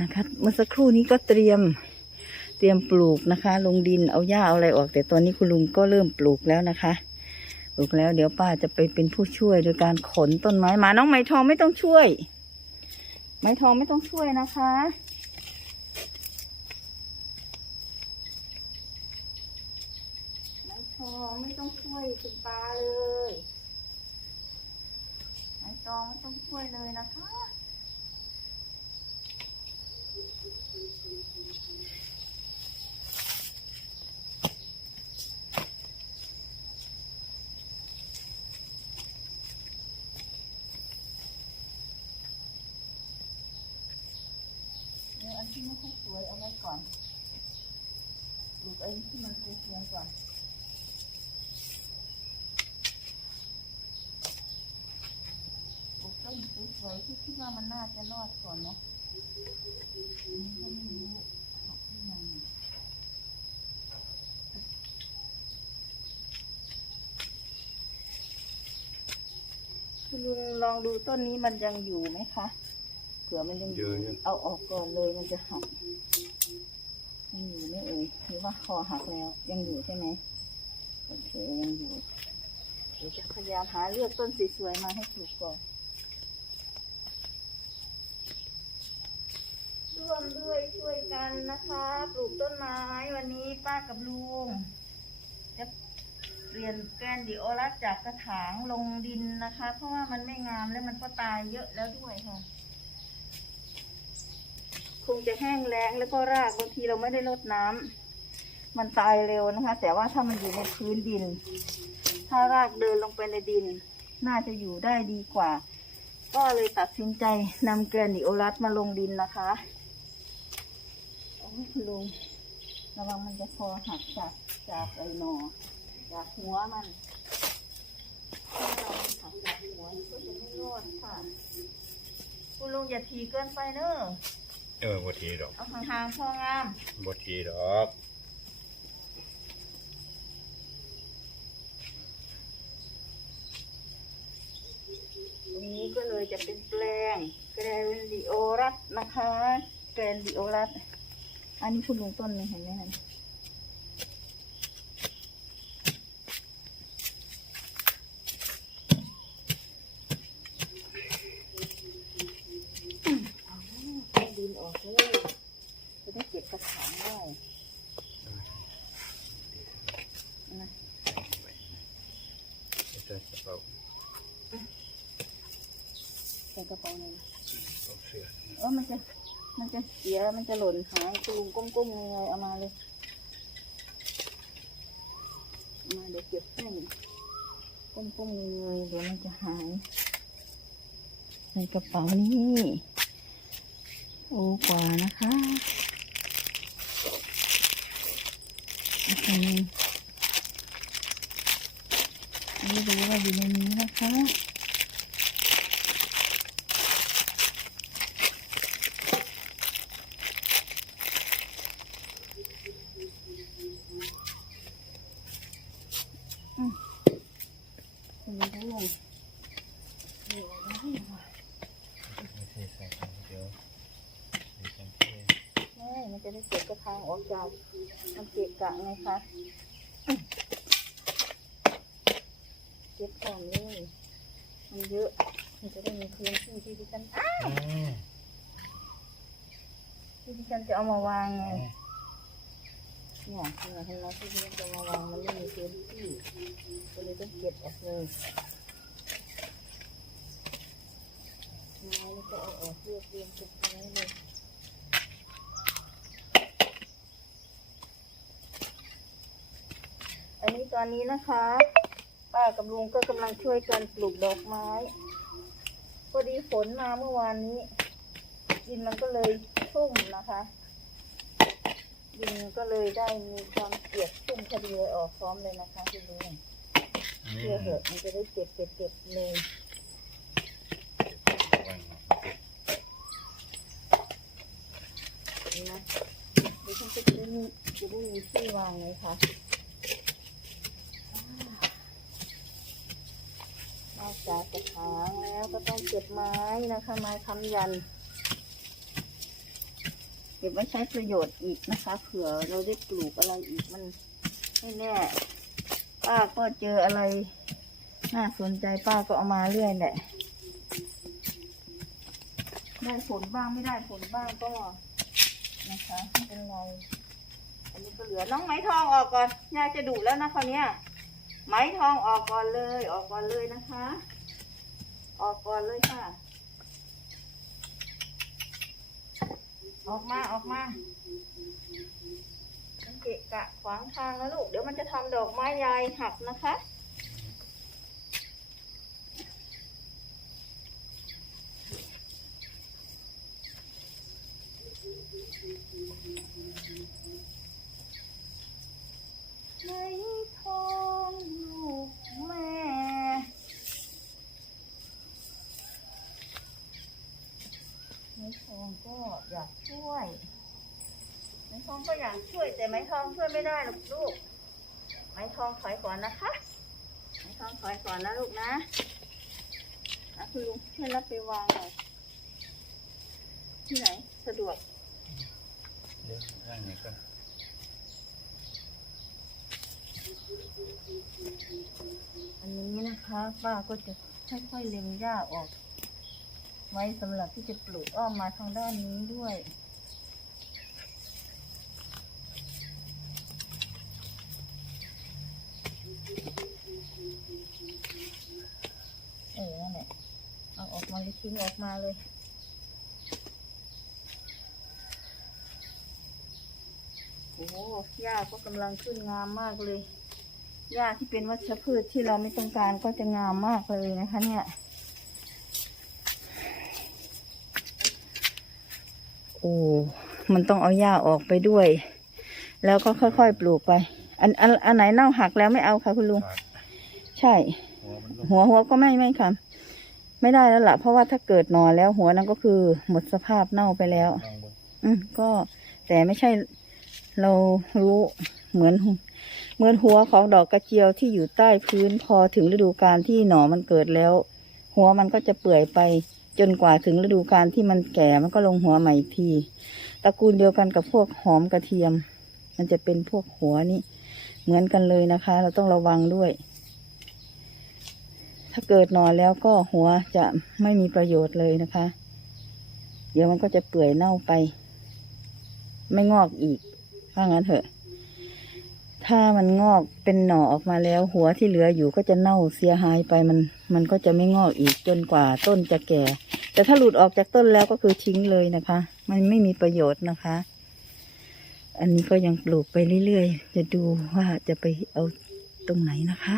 นะคะ เมื่อสักครู่นี้ก็เตรียมเตรียมปลูกนะคะ ลงดินเอาหญ้าเอาอะไรออก แต่ตอนนี้คุณลุงก็เริ่มปลูกแล้วนะคะ ปลูกแล้วเดี๋ยวป้าจะไปเป็นผู้ช่วยโดยการขนต้นไม้มาน้องไม้ทองไม่ต้องช่วย ไม้ทองไม่ต้องช่วยนะคะไม้ทองไม่ต้องช่วยคุณปาเลยไม้ทองไม่ต้องช่วยเลยนะคะ ดี๋ยวอันที่ไม่ค่อยสวยเอาไว้ก่อนปลูกไอ้ที่มันสวยๆก่อนปลูกต้นสวยๆที่คิดว่ามันน่าจะรอดก่อนเนาะอันก็ไม่รู้ที่ยังคุณลุงลองดูต้นนี้มันยังอยู่ไหมคะ เผื่อมันยังอยู่อยู่อยู่เอาออกก่อนเลยมันจะหักยังอยู่ไหม่เอ่ยหรือว่าคอหักแล้วยังอยู่ใช่ไหมโอเคยังอยู่เดี๋ยวจะพยายามหาเลือกต้นสวยๆมาให้ปลูกก่อนร่วมด้วยช่วยกันนะคะ ปลูกต้นไม้วันนี้ป้ากับลุงจะเปลี่ยนแกนดิโอรัสจากกระถางลงดินนะคะ เพราะว่ามันไม่งามแล้วมันก็ตายเยอะแล้วด้วยค่ะ คงจะแห้งแล้งแล้วก็รากบางทีเราไม่ได้รดน้ำมันตายเร็วนะคะ แต่ว่าถ้ามันอยู่ในพื้นดิน ถ้ารากเดินลงไปในดิน น่าจะอยู่ได้ดีกว่า ก็เลยตัดสินใจนำแกรนิโอรัสมาลงดินนะคะโอ้ยลุงระวังมันจะคอหักจากจากไอ้หนอจากหัวมันถ้าเราหักจากหัวก็จะไม่รอดค่ะ คุณลุงอย่าทีเกินไปเนอะ เออบ่ทีดอกเอาห่างๆพองามบ่ทีดอกตรงนี้ก็เลยจะเป็นแปลงแกรนดิโอรัสนะคะแกรนดิโอรัสอันนี้คุณลุงต้นหนึงเห็นไหมคะอืมเอาดินออกเลยจะได้เก็บกระถางได้นะ ใส่กระเป๋าใส่กระเป๋านึ่เอาเออมันจะ มันจะเสีย มันจะหล่นหายคุณลุงก้มๆเงยๆเอามาเลย มาเดี๋ยวเก็บให้ก้มๆเงยๆเดี๋ยวมันจะหายในกระเป๋านี่ โอ้กว่านะคะอันนี้ ไม่รู้ว่าอยู่ในนี้นะคะ คุณลุงเดี๋ยวนะ ไม่ใช่ใส่กันเดียวใส่กันแค่ ใช่มันจะได้เก็บกระทางออกจาก มันเกะกะไงคะเก็บก่อนเลยมันเยอะ มันจะได้มีพื้นที่ที่ดิฉันอ้าอืมที่ดิฉันจะเอามาวางไงเนี่ยเนี่ยเห็นไหมที่ดิฉันจะมาวางมันไม่มีพื้นที่ก็เลยต้องเก็บออกเลยไม้นี่ก็เอาออกเรียบเรียงเก็บไว้เลย อันนี้ตอนนี้นะคะ ป้ากับลุงก็กำลังช่วยกันปลูกดอกไม้ พอดีฝนมาเมื่อวานนี้ ดินมันก็เลยชุ่มนะคะ ดินก็เลยได้มีความเปียกชุ่มพอดีเลยออกพร้อมเลยนะคะคุณลุงเชื่อเหอะมันจะได้เก็บเก็บเก็บเลยนะเดี๋ยวฉันจะได้มีจะได้มีที่วางเลยค่ะนอก จากกระถางแล้วก็ต้องเก็บไม้นะคะ ไม้ค้ำยัน เก็บไว้ใช้ประโยชน์อีกนะคะ เผื่อเราได้ปลูกอะไรอีกมันไม่แน่ป้าก็เจออะไร น่าสนใจป้าก็เอามาเรื่อยแหละได้ผลบ้างไม่ได้ผลบ้างก็นะคะไม่เป็นไรอันนี้ก็เหลือน้องไหมทองออกก่อนยายจะดุแล้วนะคราวนี้ยไหมทองออกก่อนเลยออกก่อนเลยนะคะ ออกก่อนเลยค่ะ ออกมาออกมามันเกะกะขวางทางนะลูก เดี๋ยวมันจะทำดอกไม้ยายหักนะคะ ไหมทองลูกแม่ไหมทองก็อยากช่วยไหมทองก็อยากช่วย แต่ไหม ทองช่วยไม่ได้หรอกลูกไหมทองถอยก่อนนะคะไหมทองถอยก่อนนะลูกนะนะคุณลุงให้รับไปวางหน่อยที่ไหนสะดวกเดี๋ยวข้างนี้ก็อันนี้นะคะป้าก็จะค่อยๆเล็มหญ้าออก ไว้สำหรับที่จะปลูกอ้อมมาทางด้านนี้ด้วย เออนั่นแหละเอาออกมาเลยทิ้งออกมาเลยโอ้โหหญ้าก็กำลังขึ้นงามมากเลยหญ้าที่เป็นวัชพืชที่เราไม่ต้องการก็จะงามมากเลยนะคะเนี่ยโอ้มันต้องเอาหญ้าออกไปด้วย แล้วก็ค่อยๆปลูกไป อันอันอันไหนเน่าหักแล้วไม่เอาค่ะคุณลุงขาดใช่ หัวมันลงหัวหัวก็ไม่ไม่ค่ะ ไม่ได้แล้วล่ะ เพราะว่าถ้าเกิดหนอนแล้วหัวนั้นก็คือหมดสภาพเน่าไปแล้วลองบนอืมก็แต่ไม่ใช่เรารู้เหมือน เหมือนหัวของดอกกระเจียวที่อยู่ใต้พื้นพอถึงฤดูกาลที่หนอนมันเกิดแล้ว หัวมันก็จะเปื่อยไปจนกว่าถึงฤดูกาลที่มันแก่มันก็ลงหัวใหม่อีกทีตระกูลเดียวกันกับพวกหอมกระเทียม มันจะเป็นพวกหัวนี่เหมือนกันเลยนะคะ เราต้องระวังด้วย ถ้าเกิดหนอนแล้วก็หัวจะไม่มีประโยชน์เลยนะคะ เดี๋ยวมันก็จะเปื่อยเน่าไป ไม่งอกอีกว่างั้นเถอะ ถ้ามันงอกเป็นหน่อออกมาแล้ว หัวที่เหลืออยู่ก็จะเน่าเสียหายไปมัน มันก็จะไม่งอกอีกจนกว่าต้นจะแก่ แต่ถ้าหลุดออกจากต้นแล้วก็คือทิ้งเลยนะคะ มันไม่มีประโยชน์นะคะ อันนี้ก็ยังปลูกไปเรื่อยๆ จะดูว่าจะไปเอาตรงไหนนะคะ